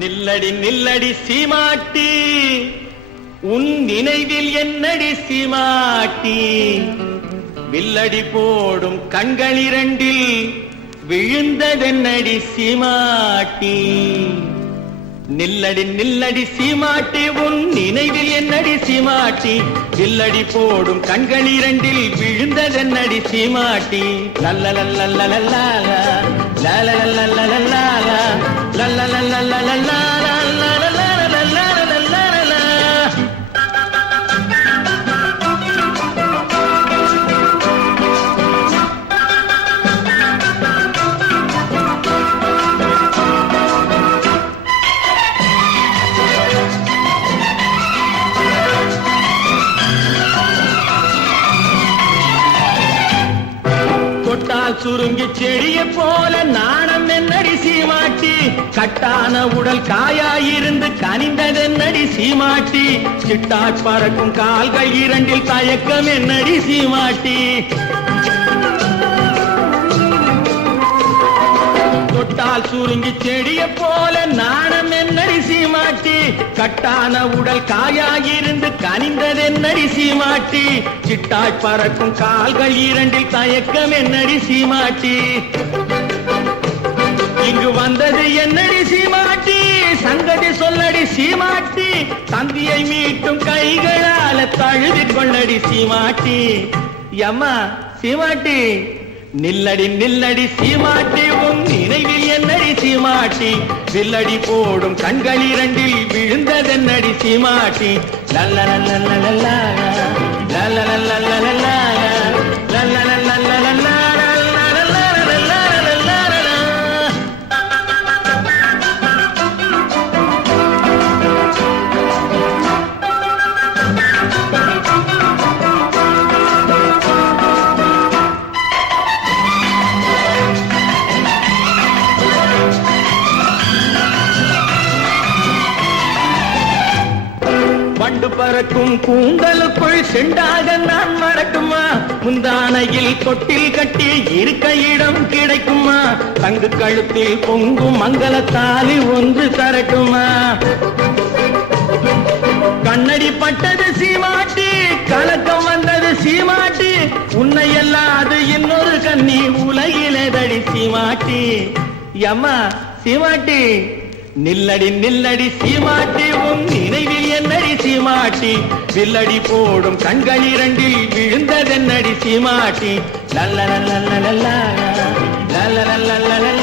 நில்லடி நில்லடி சீமாட்டி, உன் நினைவில் என்னடி சீமாட்டி, வில்லடி போடும் கண்கள் இரண்டில் விழுந்ததென்னடி சீமாட்டி. நில்லடி நில்லடி சீமாட்டி, உன் நினைவில் என்னடி சீமாட்டி, வில்லடி போடும் கண்கள் இரண்டில் விழுந்ததென்னடி சீமாட்டி. லல்லலல்லல்லலல்லா லல்லலல்லல்லல்லா லல்லலல்லல்லல்லா. சுருங்கி செடிய போல நாணம் என்னடி சீமாட்டி, கட்டான உடல் காயாயிருந்து கனிந்ததென்னடி சீமாட்டி, சிட்டாய் பறக்கும் கால்கள் இரண்டில் தயக்கம் என்னடி சீமாட்டி. தொட்டால் சுருங்கி செடிய போல நாணம் என்னடி சீமாட்டி, கட்டான உடல் காயாயிருந்து கனிந்ததென்னடி சீமாட்டி, சிட்டாய் பறக்கும் கால்கள் இரண்டில் தயக்கம் என்னடி சீமாட்டி. இங்கு வந்தது என்னடி சீமாட்டி, சங்கதி சொல்லடி சீமாட்டி, தந்தியை மீட்டும் கைகளால தழுவி கொள்ளடி சீமாட்டி. அம்மா சீமாட்டி, நில்லடி நில்லடி சீமாட்டி, உன் நினைவில் என்னடி சீமாட்டி, வில்லடி போடும் கண்கள் இரண்டில் விழுந்ததென்னடி சீமாட்டி. லல்லலல்லல்லல்லா லல்லலல்லல்லல்லா லல்லலல்லல்லல்லா. வண்டு பறக்கும் கூந்தலுக்குள் செண்டாக நான் மறக்குமா, முந்தானையில் தொட்டில் கட்டி இருக்க இடம் கிடைக்குமா, தங்கு கழுத்தில் பொங்கும் மங்களத்தாலி ஒன்று தரட்டுமா. கண்ணடி பட்டது சீமாட்டி, கலக்கம் வந்தது சீமாட்டி, உன்னை எல்லாது இன்னொரு கண்ணி உலகிலேதடி சீமாட்டி. அம்மா சீமாட்டி, நில்லடி நில்லடி சீமாட்டி, உன் நினைவில் என்னடி சீமாட்டி, வில்லடி போடும் கண்கள் இரண்டில் விழுந்ததென்னடி சீமாட்டி. லல்லலல்லல்லல்லா லல்லலல்லல்லா.